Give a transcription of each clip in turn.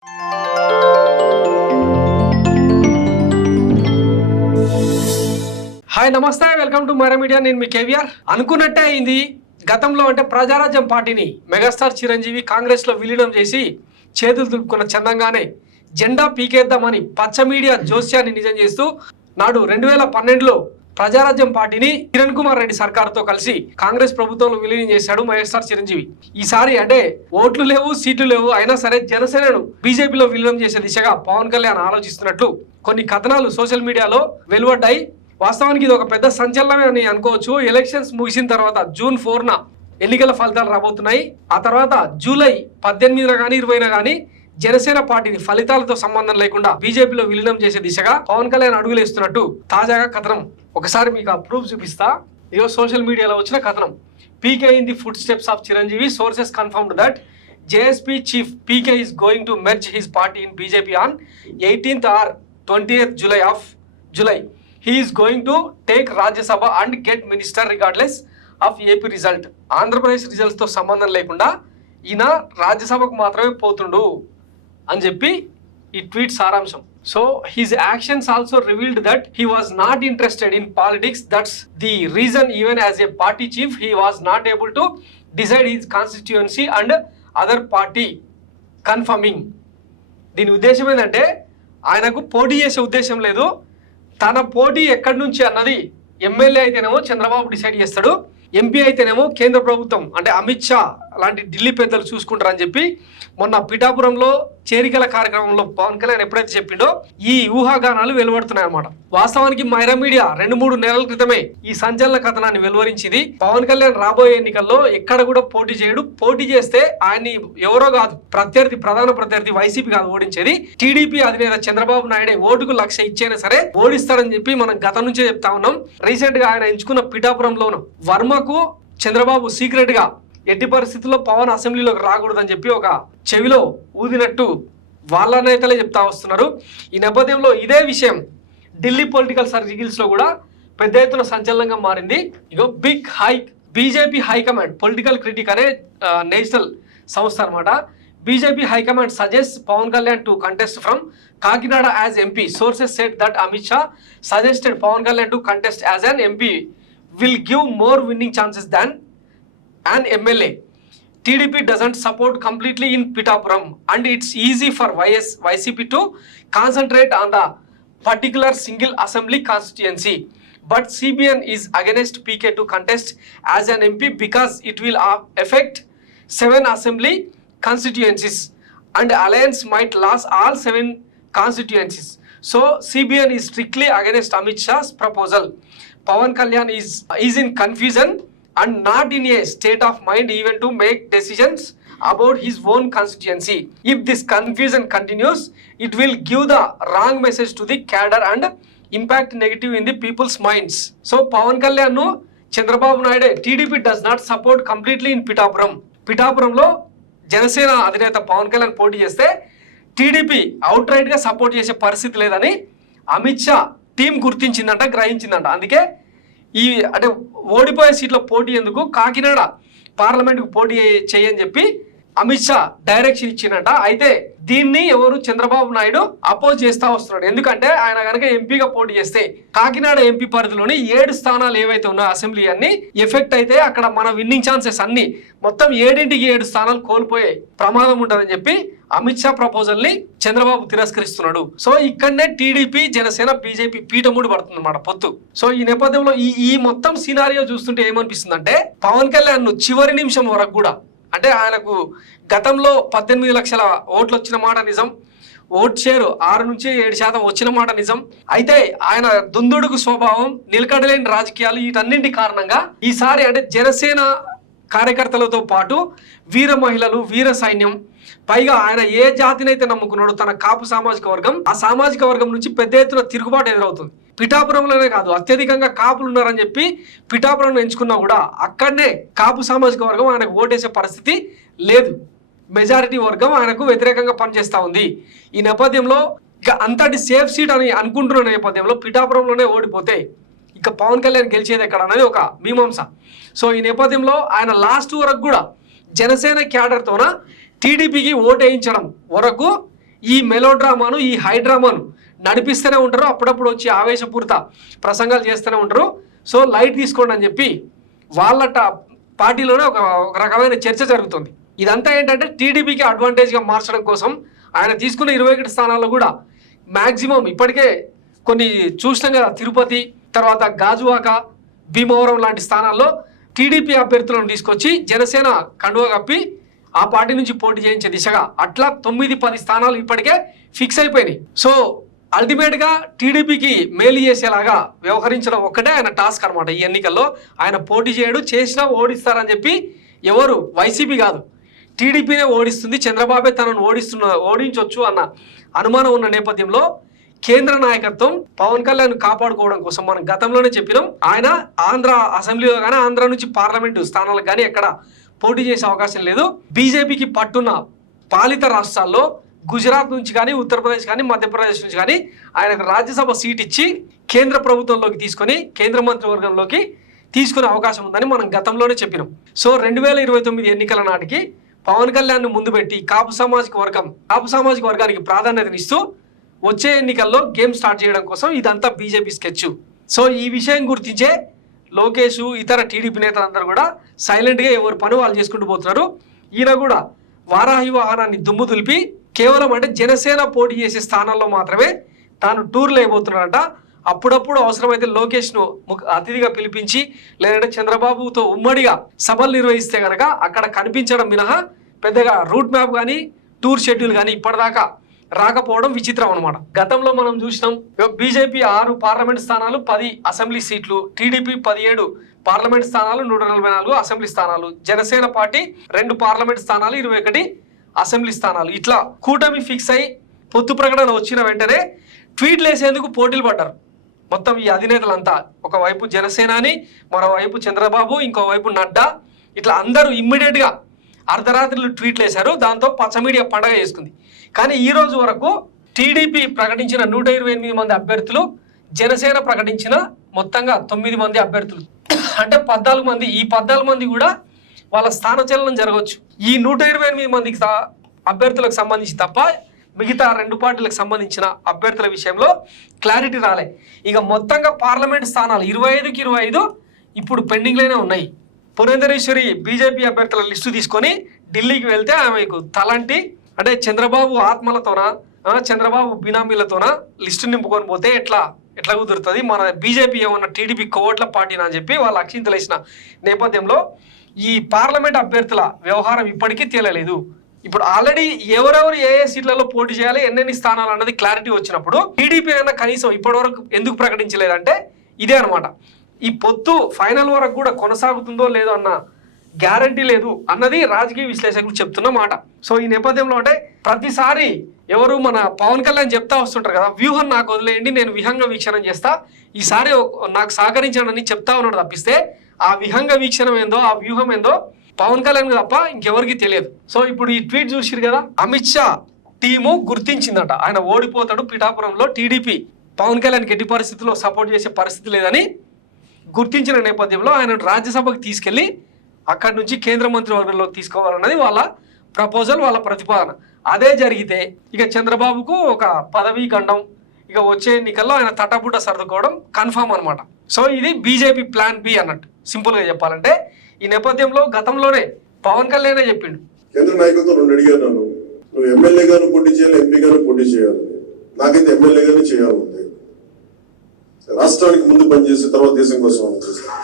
Hi నమస్తే, welcome to Myra media. నేను మీ కేవీఆర్. అనుకున్నట్టే అయింది. గతంలో అంటే ప్రజారాజ్యం పార్టీని మెగాస్టార్ చిరంజీవి కాంగ్రెస్ లో విలీనం చేసి చేతులు దులుపుకున్న చందంగానే జెండా పీకేద్దామని పచ్చ మీడియా జోస్యాన్ని నిజం చేస్తూ నాడు 2012లో ప్రజారాజ్యం పార్టీని కిరణ్ కుమార్ రెడ్డి సర్కారుతో కలిసి కాంగ్రెస్ ప్రభుత్వంలో విలీనం చేశాడు మెగాస్టార్ చిరంజీవి. ఈసారి అంటే ఓట్లు లేవు, సీట్లు లేవు, అయినా సరే జనసేనను బీజేపీలో విలీనం చేసే దిశగా పవన్ కళ్యాణ్ ఆలోచిస్తున్నట్లు కొన్ని కథనాలు సోషల్ మీడియాలో వెలువడ్డాయి. వాస్తవానికి ఇది ఒక పెద్ద సంచలనమే అని అనుకోవచ్చు. ఎలక్షన్స్ ముగిసిన తర్వాత జూన్ 4న ఎన్నికల ఫలితాలు రాబోతున్నాయి. ఆ తర్వాత జూలై 18న కానీ 20న కానీ జనసేన పార్టీని ఫలితాలతో సంబంధం లేకుండా బీజేపీలో విలీనం చేసే దిశగా పవన్ కళ్యాణ్ అడుగులేస్తున్నట్టు తాజాగా కథనం. ఒకసారి మీకు ఆ ప్రూఫ్ చూపిస్తా. ఇదో సోషల్ మీడియాలో వచ్చిన కథనం. PK in the footsteps of Chiranjeevi, sources confirmed that JSP chief PK is going to merge his party in BJP on 18th or 20th July. He is going to take Rajya Sabha and get minister regardless of AP result. Andhra Pradesh రిజల్ట్స్తో సంబంధం లేకుండా ఈయన రాజ్యసభకు మాత్రమే పోతుండు అని చెప్పి ఈ ట్వీట్ సారాంశం. So his actions also revealed that he was not interested in politics. That's the reason even as a party chief he was not able to decide his constituency and other party confirming. దీని ఉద్దేశం ఏంటంటే ఆయనకు పోటీ చేసే ఉద్దేశం లేదు. తన పోటీ ఎక్కడి నుంచి అన్నది ఎమ్మెల్యే అయితేనేమో చంద్రబాబు డిసైడ్ చేస్తాడు, ఎంపీ అయితేనేమో కేంద్ర ప్రభుత్వం అంటే అమిత్ షా లాంటి ఢిల్లీ పెద్దలు చూసుకుంటారని చెప్పి మొన్న పిఠాపురంలో చేరికల కార్యక్రమంలో పవన్ కళ్యాణ్ ఎప్పుడైతే చెప్పిండో ఈ ఊహాగానాలు వెలువడుతున్నాయి అన్నమాట. వాస్తవానికి మైరా మీడియా 2-3 నెలల క్రితమే ఈ సంచలన కథనాన్ని వెలువరించింది. పవన్ కళ్యాణ్ రాబోయే ఎన్నికల్లో ఎక్కడ కూడా పోటీ చేయడు. పోటీ చేస్తే ఆయన్ని ఎవరో కాదు, ప్రధాన ప్రత్యర్థి వైసీపీ కాదు ఓడించేది, టీడీపీ అధినేత చంద్రబాబు నాయుడే. ఓటుకు 1,00,000 ఇచ్చైనా సరే ఓడిస్తాడని చెప్పి మనం గతం నుంచే చెప్తా ఉన్నాం. రీసెంట్ గా ఆయన ఎంచుకున్న పిఠాపురంలోను వర్మకు చంద్రబాబు సీక్రెట్ గా ఎట్టి పరిస్థితుల్లో పవన్ అసెంబ్లీలోకి రాకూడదని చెప్పి ఒక చెవిలో ఊదినట్టు వాళ్ళ నేతలే చెప్తా వస్తున్నారు. ఈ నేపథ్యంలో ఇదే విషయం ఢిల్లీ పొలిటికల్ సర్కిల్స్ లో కూడా పెద్ద ఎత్తున సంచలనంగా మారింది. ఇగో big hike. BJP high command political critic అనే నేషనల్ సంస్థ అనమాట. BJP high command suggest Pawan Kalyan to contest from Kakinada as MP. Sources said that Amit Shah suggested Pawan Kalyan to contest as an MP will give more winning chances than an MLA. TDP doesn't support completely in Pithapuram and it's easy for YCP to concentrate on the particular single assembly constituency. But CBN is against PK to contest as an MP because it will affect 7 assembly constituencies and alliance might lose all 7 constituencies. So CBN is strictly against Amit Shah's proposal. Pawan Kalyan is in confusion and not in a state of mind even to make decisions about his own constituency. If this confusion continues, it will give the wrong message to the cadre and impact negative in the people's minds. So Pawan Kalyan no Chandrababu Naidu TDP does not support completely in Pithapuram. Pithapuramlo Janasena అధినేత పవన్ కళ్యాణ్ పోటీ చేస్తే TDP out right గా support చేసే పరిస్థితి లేదని Amit Shah team గుర్తించిందంట, గ్రహించిందంట. అందుకే ఈ అంటే ఓడిపోయే సీట్లో పోటీ ఎందుకు, కాకినాడ పార్లమెంట్కు పోటీ చేయని చెప్పి అమిత్ షా డైరెక్షన్ ఇచ్చిందంట. అయితే దీన్ని ఎవరు చంద్రబాబు నాయుడు అపోజ్ చేస్తా వస్తున్నాడు. ఎందుకంటే ఆయన కనుక ఎంపీగా పోటీ చేస్తే కాకినాడ ఎంపీ పరిధిలోని 7 స్థానాలు ఏవైతే ఉన్నాయో అసెంబ్లీ అన్ని ఎఫెక్ట్ అయితే అక్కడ మన విన్నింగ్ ఛాన్సెస్ అన్ని మొత్తం 7 స్థానాలు కోల్పోయే ప్రమాదం ఉంటుందని చెప్పి అమిత్ షా ప్రపోజల్ ని చంద్రబాబు తిరస్కరిస్తున్నాడు. సో ఇక్కడనే టీడీపీ జనసేన బీజేపీ పీఠముడి పడుతుంది అన్నమాట పొత్తు. సో ఈ నేపథ్యంలో ఈ మొత్తం సినారియో చూస్తుంటే ఏమనిపిస్తుంది అంటే పవన్ కళ్యాణ్ చివరి నిమిషం వరకు కూడా అంటే ఆయనకు గతంలో 18 లక్షల ఓట్లు వచ్చిన మాట నిజం, ఓట్ షేర్ 6-7% వచ్చిన మాట నిజం. అయితే ఆయన దుందుడుకు స్వభావం, నిలకడలేని రాజకీయాలు, వీటన్నింటి కారణంగా ఈసారి అంటే జనసేన కార్యకర్తలతో పాటు వీర మహిళలు, వీర సైన్యం, పైగా ఆయన ఏ జాతినైతే నమ్ముకున్నాడో తన కాపు సామాజిక వర్గం, ఆ సామాజిక వర్గం నుంచి పెద్ద ఎత్తున తిరుగుబాటు ఎదురవుతుంది. పిఠాపురంలోనే కాదు, అత్యధికంగా కాపులు ఉన్నారని చెప్పి పిఠాపురం ఎంచుకున్నా కూడా అక్కడనే కాపు సామాజిక వర్గం ఆయనకు ఓటేసే పరిస్థితి లేదు. మెజారిటీ వర్గం ఆయనకు వ్యతిరేకంగా పనిచేస్తూ ఉంది. ఈ నేపథ్యంలో ఇక అంతటి సేఫ్ సీట్ అని అనుకుంటున్న నేపథ్యంలో పిఠాపురంలోనే ఓడిపోతే ఇక పవన్ కళ్యాణ్ గెలిచేది ఎక్కడ అనేది ఒక మీమాంస. సో ఈ నేపథ్యంలో ఆయన లాస్ట్ వరకు కూడా జనసేన క్యాడర్తోన టీడీపీకి ఓటు వేయించడం వరకు ఈ మెలోడ్రామాను, ఈ హైడ్రామాను నడిపిస్తూనే ఉంటారు. అప్పుడప్పుడు వచ్చి ఆవేశపూరిత ప్రసంగాలు చేస్తూనే ఉంటారు. సో లైట్ తీసుకోండి అని చెప్పి వాళ్ళ పార్టీలోనే ఒక రకమైన చర్చ జరుగుతుంది. ఇదంతా ఏంటంటే టీడీపీకి అడ్వాంటేజ్గా మార్చడం కోసం ఆయన తీసుకున్న 21 స్థానాల్లో కూడా మ్యాక్సిమం ఇప్పటికే కొన్ని చూసినాం కదా, తిరుపతి, తర్వాత గాజువాక, భీమవరం లాంటి స్థానాల్లో టీడీపీ అభ్యర్థులను తీసుకొచ్చి జనసేన కండువా కప్పి ఆ పార్టీ నుంచి పోటీ చేయించే దిశగా అట్లా 9-10 స్థానాలు ఇప్పటికే ఫిక్స్ అయిపోయినాయి. సో అల్టిమేట్గా టీడీపీకి మేలు చేసేలాగా వ్యవహరించడం ఒక్కటే ఆయన టాస్క్ అనమాట. ఈ ఎన్నికల్లో ఆయన పోటీ చేయడు, చేసినా ఓడిస్తారని చెప్పి ఎవరు వైసీపీ కాదు, టీడీపీనే ఓడిస్తుంది, చంద్రబాబే తనను ఓడించవచ్చు అన్న అనుమానం ఉన్న నేపథ్యంలో కేంద్ర నాయకత్వం పవన్ కళ్యాణ్ కాపాడుకోవడం కోసం మనం గతంలోనే చెప్పినాం, ఆయన ఆంధ్ర అసెంబ్లీలో కానీ ఆంధ్ర నుంచి పార్లమెంటు స్థానాలకు కానీ ఎక్కడ పోటీ చేసే అవకాశం లేదు. బీజేపీకి పట్టున్న పాలిత రాష్ట్రాల్లో గుజరాత్ నుంచి కానీ, ఉత్తరప్రదేశ్ కానీ, మధ్యప్రదేశ్ నుంచి కానీ ఆయనకు రాజ్యసభ సీట్ ఇచ్చి కేంద్ర ప్రభుత్వంలోకి తీసుకొని కేంద్ర మంత్రివర్గంలోకి తీసుకునే అవకాశం ఉందని మనం గతంలోనే చెప్పినాం. సో 2029 ఎన్నికల నాటికి పవన్ కళ్యాణ్ ముందు పెట్టి కాపు సామాజిక వర్గానికి ప్రాధాన్యతనిస్తూ వచ్చే ఎన్నికల్లో గేమ్ స్టార్ట్ చేయడం కోసం ఇదంతా బీజేపీ స్కెచ్. సో ఈ విషయం గుర్తించే లోకేష్, ఇతర టీడీపీ నేతలందరూ కూడా సైలెంట్గా ఎవరి పని వాళ్ళు చేసుకుంటూ పోతున్నారు. ఈయన కూడా వారాహి వాహనాన్ని దుమ్ము దులిపి కేవలం అంటే జనసేన పోటీ చేసే స్థానాల్లో మాత్రమే తాను టూర్లు వేయబోతున్నాడట. అప్పుడప్పుడు అవసరమైతే లోకేష్ను అతిథిగా పిలిపించి లేదంటే చంద్రబాబుతో ఉమ్మడిగా సభలు నిర్వహిస్తే కనుక అక్కడ కనిపించడం మినహా పెద్దగా రూట్ మ్యాప్ కానీ టూర్ షెడ్యూల్ కానీ ఇప్పటిదాకా రాకపోవడం విచిత్రం అనమాట. గతంలో మనం చూసినాం, బీజేపీ 6 పార్లమెంట్ స్థానాలు, 10 అసెంబ్లీ సీట్లు, టీడీపీ 17 పార్లమెంట్ స్థానాలు, 144 అసెంబ్లీ స్థానాలు, జనసేన పార్టీ 2 పార్లమెంట్ స్థానాలు, 21 అసెంబ్లీ స్థానాలు. ఇట్లా కూటమి ఫిక్స్ అయి పొత్తు ప్రకటన వచ్చిన వెంటనే ట్వీట్లు వేసేందుకు పోటీలు పడ్డారు మొత్తం ఈ అధినేతలంతా. ఒకవైపు జనసేనాని, మరోవైపు చంద్రబాబు, ఇంకోవైపు నడ్డా, ఇట్లా అందరూ ఇమ్మీడియట్గా అర్ధరాత్రులు ట్వీట్లు వేశారు. దాంతో పచ్చ మీడియా పండగ చేసుకుంది. కానీ ఈ రోజు వరకు టీడీపీ ప్రకటించిన 128 మంది అభ్యర్థులు, జనసేన ప్రకటించిన మొత్తంగా 9 మంది అభ్యర్థులు, అంటే 14 మంది. ఈ 14 మంది కూడా వాళ్ళ స్థానచలనం జరగవచ్చు. ఈ 128 మందికి అభ్యర్థులకు సంబంధించి తప్ప మిగతా 2 పార్టీలకు సంబంధించిన అభ్యర్థుల విషయంలో క్లారిటీ రాలే. ఇక మొత్తంగా పార్లమెంట్ స్థానాలు 25కి 25 ఇప్పుడు పెండింగ్లోనే ఉన్నాయి. పురంధరేశ్వరి బీజేపీ అభ్యర్థుల లిస్టు తీసుకొని ఢిల్లీకి వెళ్తే ఆమెకు తలంటి, అంటే చంద్రబాబు ఆత్మలతోన, చంద్రబాబు బినామీలతోన లిస్టు నింపుకొని పోతే ఎట్లా కుదురుతుంది, మన బీజేపీ ఏమన్నా టీడీపీ కోవట్ల పార్టీనా అని చెప్పి వాళ్ళు అక్షింతలు వేసిన నేపథ్యంలో ఈ పార్లమెంట్ అభ్యర్థుల వ్యవహారం ఇప్పటికీ తేలలేదు. ఇప్పుడు ఆల్రెడీ ఎవరెవరు ఏ సీట్లలో పోటీ చేయాలి, ఎన్నెన్ని స్థానాలు అన్నది క్లారిటీ వచ్చినప్పుడు టీడీపీ అయినా కనీసం ఇప్పటివరకు ఎందుకు ప్రకటించలేదంటే ఇదే అనమాట. ఈ పొత్తు ఫైనల్ వరకు కూడా కొనసాగుతుందో లేదో అన్న గ్యారంటీ లేదు అన్నది రాజకీయ విశ్లేషకులు చెప్తున్న మాట. సో ఈ నేపథ్యంలో అంటే ప్రతిసారి ఎవరు మన పవన్ కళ్యాణ్ చెప్తా వస్తుంటారు కదా, వ్యూహం నాకు వదిలేయండి, నేను విహంగ వీక్షణం చేస్తా, ఈసారి నాకు సహకరించండి చెప్తా ఉన్నాడు తప్పిస్తే ఆ విహంగ వీక్షణం ఏందో, ఆ వ్యూహం ఏందో పవన్ కళ్యాణ్ తప్ప ఇంకెవరికి తెలియదు. సో ఇప్పుడు ఈ ట్వీట్ చూసిరు కదా, అమిత్ షా టీము గుర్తించిందట ఆయన ఓడిపోతాడు, పిఠాపురంలో టీడీపీ పవన్ కళ్యాణ్కి ఎట్టి పరిస్థితుల్లో సపోర్ట్ చేసే పరిస్థితి లేదని గుర్తించిన నేపథ్యంలో ఆయన రాజ్యసభకు తీసుకెళ్లి అక్కడి నుంచి కేంద్ర మంత్రివర్గంలోకి తీసుకోవాలన్నది వాళ్ళ ప్రపోజల్, వాళ్ళ ప్రతిపాదన. అదే జరిగితే ఇక చంద్రబాబుకు ఒక పదవీ గండం, ఇక వచ్చే ఎన్నికల్లో ఆయన తటపుట సర్దుకోవడం కన్ఫామ్ అనమాట. సో ఇది బీజేపీ ప్లాన్ బి అన్నట్టు సింపుల్గా చెప్పాలంటే. ఈ నేపథ్యంలో గతంలోనే పవన్ కళ్యాణ్ చెప్పిండు, కేంద్ర నాయకత్వం 2 అడిగారు నన్ను, నువ్వు ఎమ్మెల్యేగాను పోటీ చేయాలి, ఎంపీగాను పోటీ చేయాలి. నాకైతే ఎమ్మెల్యేగానే చేయాలి, రాష్ట్రానికి ముందు పనిచేసి తర్వాత దేశం కోసం ఆలోచిస్తాను.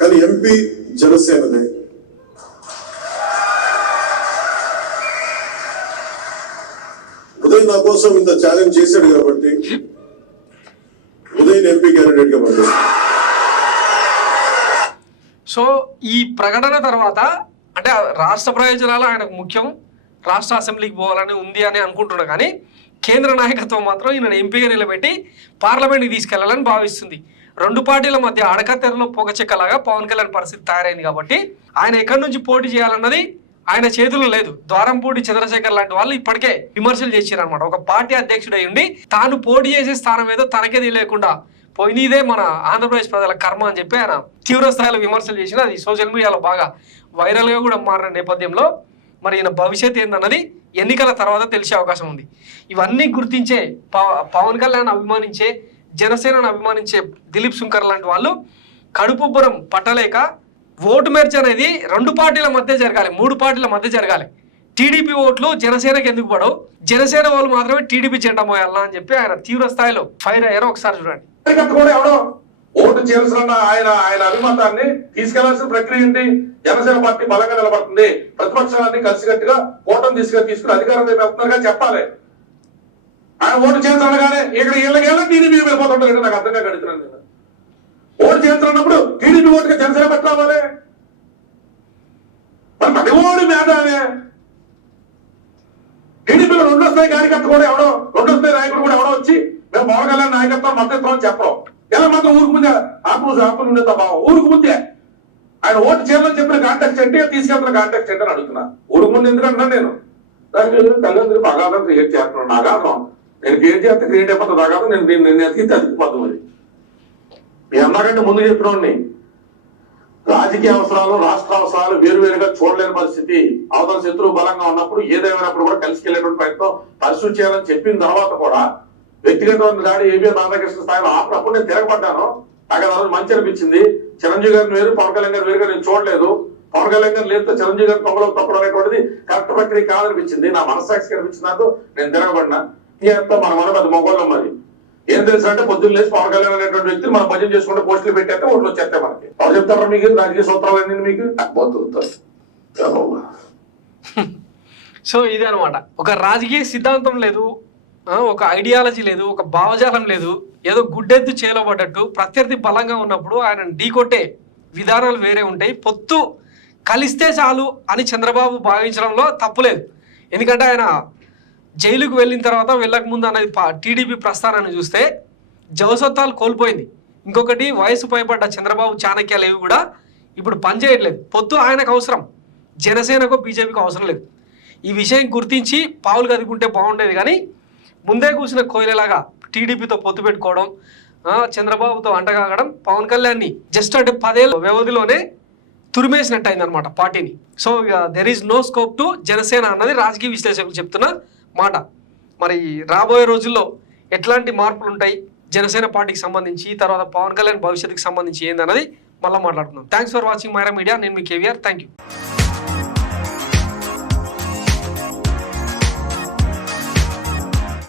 కానీ ఎంపీ జనసేనదే. ఉదయ్ నా కోసం ఇంత ఛాలెంజ్ చేశాడు కాబట్టి ఉదయ్ ఎంపీ క్యాండిడేట్ గా పంపిస్తాను. సో ఈ ప్రకటన తర్వాత అంటే రాష్ట్ర ప్రయోజనాలు ఆయనకు ముఖ్యం, రాష్ట్ర అసెంబ్లీకి పోవాలని ఉంది అని అనుకుంటున్నా. కానీ కేంద్ర నాయకత్వం మాత్రం ఈయన ఎంపీగా నిలబెట్టి పార్లమెంట్కి తీసుకెళ్లాలని భావిస్తుంది. 2 పార్టీల మధ్య అడకతెరలో పొగచెక్కలాగా పవన్ కళ్యాణ్ పరిస్థితి తయారైంది కాబట్టి ఆయన ఎక్కడి నుంచి పోటీ చేయాలన్నది ఆయన చేతుల్లో లేదు. ద్వారంపూడి చంద్రశేఖర్ లాంటి వాళ్ళు ఇప్పటికే విమర్శలు చేశారనమాట. ఒక పార్టీ అధ్యక్షుడై ఉండి తాను పోటీ చేసే స్థానం ఏదో తనకే తెలియకుండా పోయినదే మన ఆంధ్రప్రదేశ్ ప్రజల కర్మ అని చెప్పి ఆయన తీవ్ర స్థాయిలో విమర్శలు చేసిన, అది సోషల్ మీడియాలో బాగా వైరల్గా కూడా మారిన నేపథ్యంలో మరి ఈయన భవిష్యత్ ఏందన్నది ఎన్నికల తర్వాత తెలిసే అవకాశం ఉంది. ఇవన్నీ గుర్తించే పవన్ కళ్యాణ్ అభిమానించే, జనసేనను అభిమానించే దిలీప్ శుంకర్ లాంటి వాళ్ళు కడుపుబ్బరం పట్టలేక ఓటు మెర్చ్ అనేది 2 పార్టీల మధ్య జరగాలి, 3 పార్టీల మధ్య జరగాలి. టీడీపీ ఓట్లు జనసేనకి ఎందుకు పడవు, జనసేన వాళ్ళు మాత్రమే టీడీపీ జెండా మోయాలా అని చెప్పి ఆయన తీవ్ర స్థాయిలో ఫైర్ అయ్యారో ఒకసారి చూడండి. ఓటు చేయాల్సిన ఆయన అభిమతాన్ని తీసుకెళ్లాల్సిన ప్రక్రియ ఏంటి? జనసేన పార్టీ బలంగా నిలబడుతుంది, ప్రతిపక్షాలన్నీ కలిసికట్టుగా ఓటమి తీసుకుని అధికారం వెళ్తున్నారుగా చెప్పాలి. ఆయన ఓటు చేయాల్సనగానే ఇక్కడ ఏళ్ళకేళ్ళ టీడీపీ వెళ్ళిపోతుంటారు. నాకు అర్థంగా గడుతున్నాను నేను. ఓటు చేయాల్సినప్పుడు టీడీపీ ఓటుగా జనసేన పెట్టాలి. మరి ప్రతి ఓడు మేధావే. టీడీపీలో 2 స్థాయి కార్యకర్త కూడా ఎవడో, 2 స్థాయి నాయకుడు కూడా ఎవడో వచ్చి మేము పవన్ కళ్యాణ్ నాయకత్వం మద్దతు చెప్పడం ఎలా మాత్రం ఊరికి ముందే ఆత్మ ఉండే భావం. ఊరికి ముందే ఆయన ఓటు చేయాలని చెప్పిన కాంటాక్ట్ అంటే తీసుకెళ్తున్న కాంటాక్ట్ అంటే అని అడుగుతున్నా. ఊరికి ముందు ఎందుకంటున్నా నేను దానికి తల్లిదండ్రులు అగాధం క్రియేట్ చేస్తున్నాను. అగాధం నేను క్రియేట్ చేస్తే క్రియేట్ అయిపోతుంది. అగాధం నేను ఎదిగితే అదిగిపోతుంది. మరి మీ అందరికంటే ముందు చెప్పినోడిని రాజకీయ అవసరాలు, రాష్ట్ర అవసరాలు వేరువేరుగా చూడలేని పరిస్థితి. అవతల శత్రువు బలంగా ఉన్నప్పుడు ఏదేమైనప్పుడు కూడా కలిసికెళ్లేటువంటి ప్రయత్నం పరిస్థితి చేయాలని చెప్పిన తర్వాత కూడా వ్యక్తిగతమైన దాడి ఏబిఎన్ రాధాకృష్ణ స్థాయిలో ఆపినప్పుడు నేను తిరగబడ్డాను. నాకు ఆ రోజు మంచి అనిపించింది. చిరంజీవి గారిని వేరు, పవన్ కళ్యాణ్ గారు వేరుగా నేను చూడలేదు. పవన్ కళ్యాణ్ గారు లేకపోతే చిరంజీవి గారి తొంగలో తప్పడం అనేటువంటిది కరెక్ట్ ప్రక్రియ కాదనిపించింది. నా మనస్సాక్షి కనిపించింది. నాకు నేను తిరగబడినా ఎంతో మన పెద్ద మొగోళ్ళం. మరి ఏం తెలుసు అంటే పొద్దున్న లేచి పవన్ కళ్యాణ్ అనేటువంటి వ్యక్తి మనం భజన చేసుకుంటే పోస్టులు పెట్టేస్తే ఓట్లు వచ్చేస్తాయి మనకి. ఎవరు చెప్తారా మీకు రాజకీయ సూత్రాలు మీకు? సో ఇదే అనమాట. ఒక రాజకీయ సిద్ధాంతం లేదు, ఒక ఐడియాలజీ లేదు, ఒక భావజాలం లేదు. ఏదో గుడ్డెద్దు చేలబడ్డట్టు ప్రత్యర్థి బలంగా ఉన్నప్పుడు ఆయన ఢీకొట్టే విధానాలు వేరే ఉంటాయి. పొత్తు కలిస్తే చాలు అని చంద్రబాబు భావించడంలో తప్పులేదు. ఎందుకంటే ఆయన జైలుకు వెళ్ళిన తర్వాత వెళ్ళక ముందు అనేది టీడీపీ ప్రస్థానాన్ని చూస్తే జవసత్వాలు కోల్పోయింది. ఇంకొకటి వయసు పైబడ్డ చంద్రబాబు చాణక్యాలు ఏవి కూడా ఇప్పుడు పనిచేయట్లేదు. పొత్తు ఆయనకు అవసరం, జనసేనకు బీజేపీకి అవసరం లేదు. ఈ విషయం గుర్తించి పావులు కదుకుంటే బాగుండేది. కానీ ముందే కూర్చున్న కోయిలలాగా టీడీపీతో పొత్తు పెట్టుకోవడం, చంద్రబాబుతో అంటగాగడం పవన్ కళ్యాణ్ని జస్ట్ అంటే 10 ఏళ్ళ వ్యవధిలోనే తురిమేసినట్టు అయిందనమాట పార్టీని. So there is no scope to Janasena అన్నది రాజకీయ విశ్లేషకులు చెప్తున్న మాట. మరి రాబోయే రోజుల్లో ఎట్లాంటి మార్పులు ఉంటాయి జనసేన పార్టీకి సంబంధించి, తర్వాత పవన్ కళ్యాణ్ భవిష్యత్తుకి సంబంధించి ఏందన్నది మళ్ళీ మాట్లాడుకుందాం. Thanks for watching Myra media. నేను మీ కేవీఆర్. Thank you.